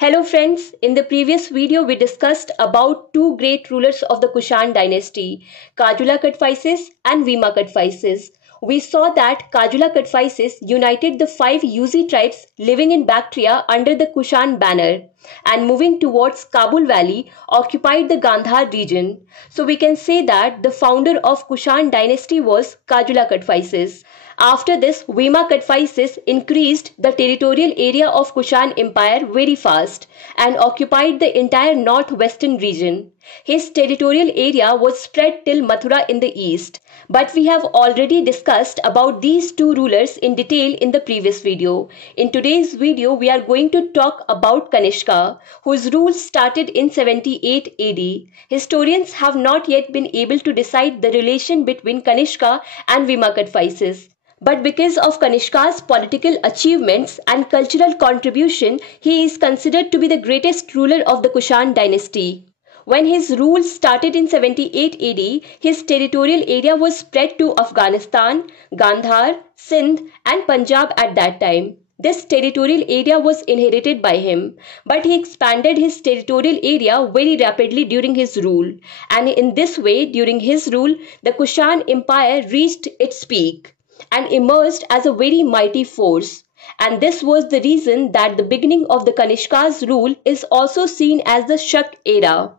Hello friends, in the previous video we discussed about two great rulers of the Kushan dynasty, Kajula Kadphises and Vima Kadphises. We saw that Kajula Kadphises united the five Yuzi tribes living in Bactria under the Kushan banner and moving towards Kabul Valley occupied the Gandhar region. So we can say that the founder of Kushan dynasty was Kajula Kadphises. After this, Vima Kadphises increased the territorial area of Kushan Empire very fast and occupied the entire northwestern region. His territorial area was spread till Mathura in the east. But we have already discussed about these two rulers in detail in the previous video. In today's video, we are going to talk about Kanishka, whose rule started in 78 AD. Historians have not yet been able to decide the relation between Kanishka and Vima Kadphises. But because of Kanishka's political achievements and cultural contribution, he is considered to be the greatest ruler of the Kushan dynasty. When his rule started in 78 AD, his territorial area was spread to Afghanistan, Gandhar, Sindh and Punjab at that time. This territorial area was inherited by him, but he expanded his territorial area very rapidly during his rule. And in this way, during his rule, the Kushan Empire reached its peak and emerged as a very mighty force. And this was the reason that the beginning of the Kanishka's rule is also seen as the Shak era.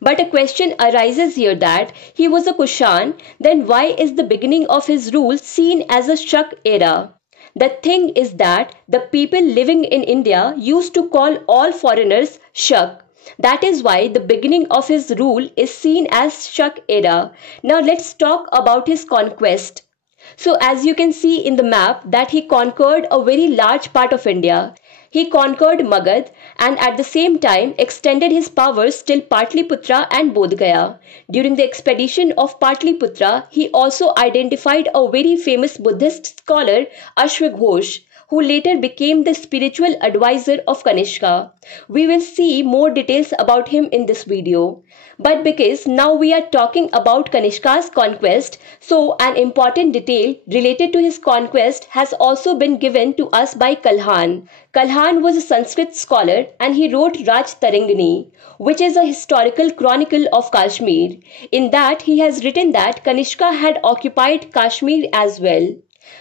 But a question arises here that he was a Kushan, then why is the beginning of his rule seen as a Shak era? The thing is that the people living in India used to call all foreigners Shak. That is why the beginning of his rule is seen as Shak era. Now let's talk about his conquest. So as you can see in the map that he conquered a very large part of India. He conquered Magad and at the same time extended his powers till Patliputra and Bodh Gaya. During the expedition of Patliputra, he also identified a very famous Buddhist scholar, Ashwaghosh, who later became the spiritual advisor of Kanishka. We will see more details about him in this video. But because now we are talking about Kanishka's conquest, so an important detail related to his conquest has also been given to us by Kalhan. Kalhan was a Sanskrit scholar and he wrote Raj Tarangani, which is a historical chronicle of Kashmir. In that he has written that Kanishka had occupied Kashmir as well.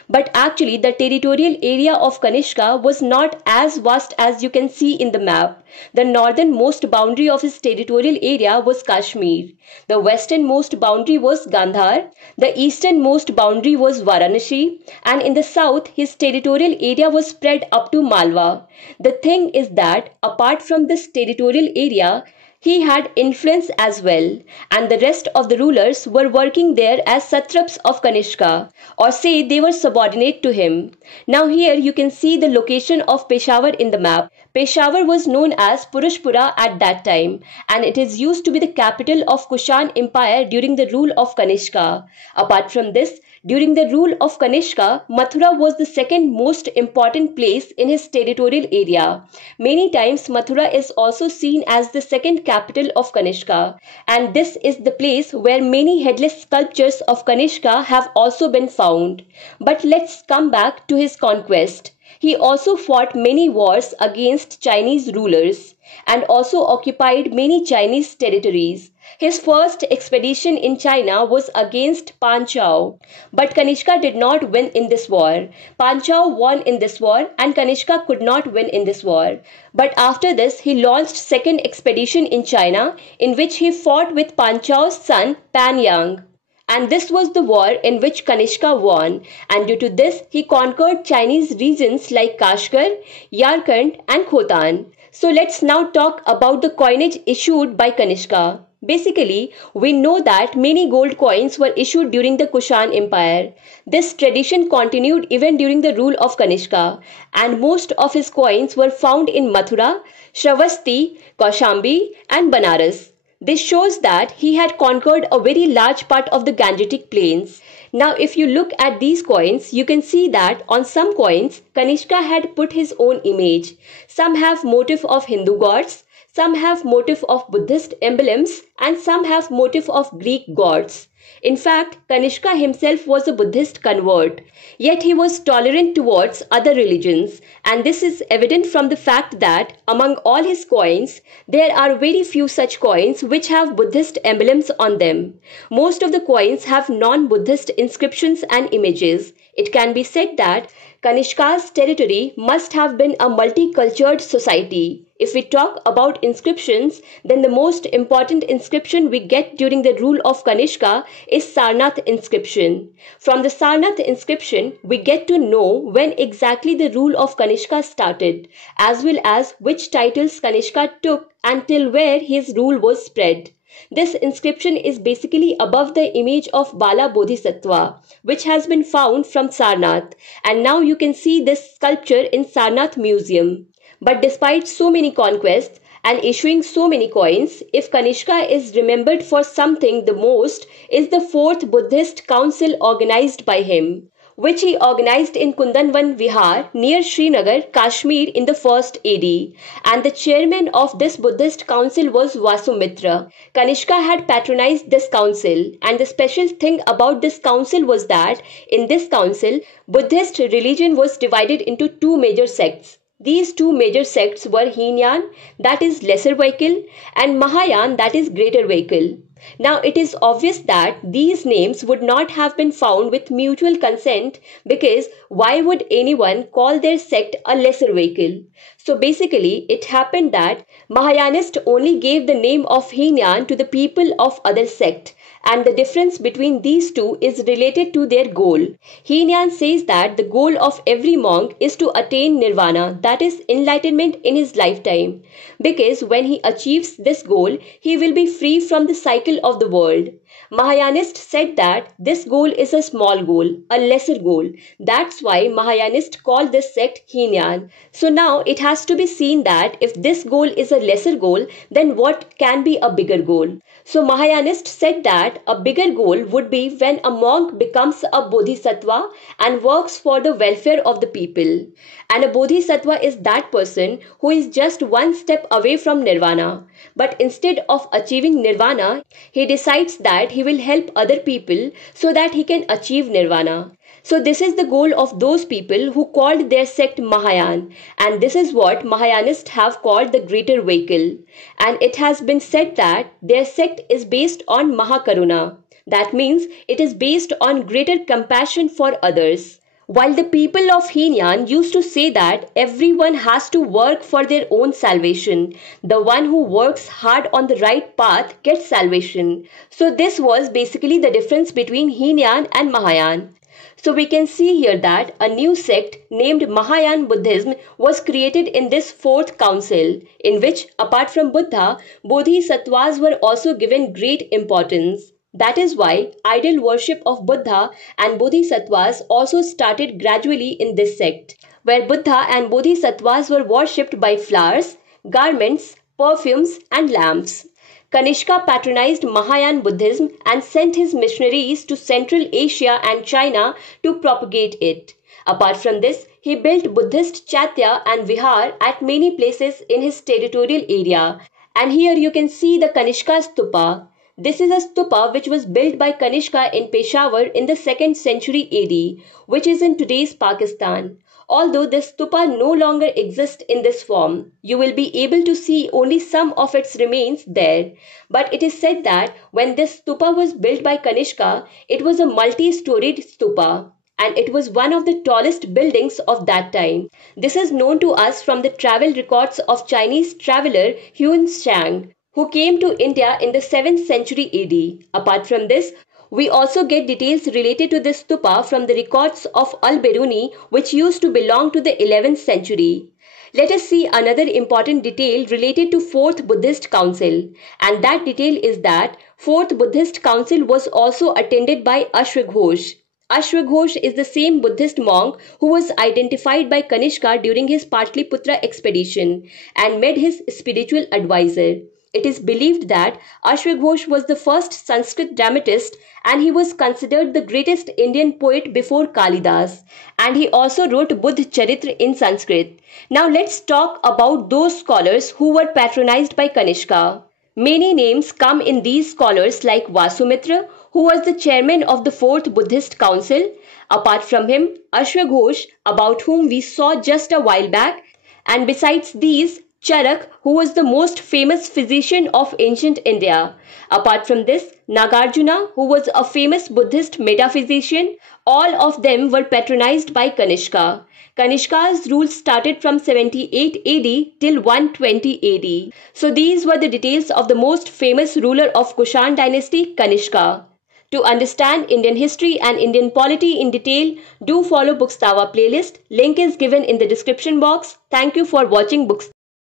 But actually the territorial area of Kanishka was not as vast as you can see in the map. The northernmost boundary of his territorial area was Kashmir. The westernmost boundary was Gandhar. The easternmost boundary was Varanasi. And in the south, his territorial area was spread up to Malwa. The thing is that apart from this territorial area, he had influence as well, and the rest of the rulers were working there as satraps of Kanishka, or say they were subordinate to him. Now here you can see the location of Peshawar in the map. Peshawar was known as Purushpura at that time, and it is used to be the capital of Kushan Empire during the rule of Kanishka. Apart from this, during the rule of Kanishka, Mathura was the second most important place in his territorial area. Many times Mathura is also seen as the second capital of Kanishka, and this is the place where many headless sculptures of Kanishka have also been found. But let's come back to his conquest. He also fought many wars against Chinese rulers and also occupied many Chinese territories. His first expedition in China was against Pan Chao, but Kanishka did not win in this war. Pan Chao won in this war and Kanishka could not win in this war. But after this, he launched second expedition in China in which he fought with Pan Chao's son Pan Yang. And this was the war in which Kanishka won, and due to this he conquered Chinese regions like Kashgar, Yarkand and Khotan. So let's now talk about the coinage issued by Kanishka. Basically, we know that many gold coins were issued during the Kushan Empire. This tradition continued even during the rule of Kanishka, and most of his coins were found in Mathura, Shravasti, Kaushambi and Banaras. This shows that he had conquered a very large part of the Gangetic plains. Now if you look at these coins, you can see that on some coins, Kanishka had put his own image. Some have motif of Hindu gods, some have motif of Buddhist emblems, and some have motif of Greek gods. In fact, Kanishka himself was a Buddhist convert, yet he was tolerant towards other religions, and this is evident from the fact that among all his coins, there are very few such coins which have Buddhist emblems on them. Most of the coins have non-Buddhist inscriptions and images. It can be said that Kanishka's territory must have been a multicultural society. If we talk about inscriptions, then the most important inscription we get during the rule of Kanishka is Sarnath inscription. From the Sarnath inscription, we get to know when exactly the rule of Kanishka started, as well as which titles Kanishka took until where his rule was spread. This inscription is basically above the image of Bala Bodhisattva, which has been found from Sarnath, and now you can see this sculpture in Sarnath Museum. But despite so many conquests and issuing so many coins, if Kanishka is remembered for something the most is the fourth Buddhist council organized by him, which he organized in Kundanvan Vihar near Srinagar, Kashmir in the 1st AD. And the chairman of this Buddhist council was Vasumitra. Kanishka had patronized this council, and the special thing about this council was that in this council, Buddhist religion was divided into two major sects. These two major sects were Heenyan, that is lesser vehicle, and Mahayan, that is greater vehicle. Now it is obvious that these names would not have been found with mutual consent, because why would anyone call their sect a lesser vehicle? So basically it happened that Mahayanist only gave the name of Heenyan to the people of other sect, and the difference between these two is related to their goal. Heenyan says that the goal of every monk is to attain nirvana, that is enlightenment in his lifetime, because when he achieves this goal, he will be free from the cycle of the world. Mahayanist said that this goal is a small goal, a lesser goal. That's why Mahayanist called this sect Heenyan. So now it has to be seen that if this goal is a lesser goal, then what can be a bigger goal? So Mahayanist said that a bigger goal would be when a monk becomes a bodhisattva and works for the welfare of the people. And a bodhisattva is that person who is just one step away from nirvana. But instead of achieving nirvana, he decides that he will help other people so that he can achieve nirvana. So this is the goal of those people who called their sect Mahayan, and this is what Mahayanists have called the greater vehicle. And it has been said that their sect is based on Mahakaruna. That means it is based on greater compassion for others. While the people of Heenyan used to say that everyone has to work for their own salvation, the one who works hard on the right path gets salvation. So this was basically the difference between Heenyan and Mahayan. So we can see here that a new sect named Mahayan Buddhism was created in this fourth council, in which apart from Buddha, bodhisattvas were also given great importance. That is why idol worship of Buddha and bodhisattvas also started gradually in this sect, where Buddha and bodhisattvas were worshipped by flowers, garments, perfumes and lamps. Kanishka patronized Mahayan Buddhism and sent his missionaries to Central Asia and China to propagate it. Apart from this, he built Buddhist Chaitya and Vihar at many places in his territorial area. And here you can see the Kanishka Stupa. This is a stupa which was built by Kanishka in Peshawar in the 2nd century AD, which is in today's Pakistan. Although this stupa no longer exists in this form, you will be able to see only some of its remains there. But it is said that when this stupa was built by Kanishka, it was a multi-storied stupa, and it was one of the tallest buildings of that time. This is known to us from the travel records of Chinese traveler Huan Shang, who came to India in the 7th century AD. Apart from this, we also get details related to this stupa from the records of Al-Biruni, which used to belong to the 11th century. Let us see another important detail related to 4th Buddhist Council, and that detail is that 4th Buddhist Council was also attended by Ashwaghosh. Ashwaghosh is the same Buddhist monk who was identified by Kanishka during his Patliputra expedition and made his spiritual advisor. It is believed that Ashwaghosh was the first Sanskrit dramatist, and he was considered the greatest Indian poet before Kalidas. And he also wrote Buddha Charitra in Sanskrit. Now let's talk about those scholars who were patronized by Kanishka. Many names come in these scholars like Vasumitra, who was the chairman of the 4th Buddhist Council. Apart from him, Ashwaghosh, about whom we saw just a while back, and besides these, Charak, who was the most famous physician of ancient India. Apart from this, Nagarjuna, who was a famous Buddhist metaphysician. All of them were patronized by Kanishka. Kanishka's rule started from 78 AD till 120 AD. So these were the details of the most famous ruler of Kushan dynasty, Kanishka. To understand Indian history and Indian polity in detail, do follow Bookstawa playlist. Link is given in the description box. Thank you for watching Bookstawa.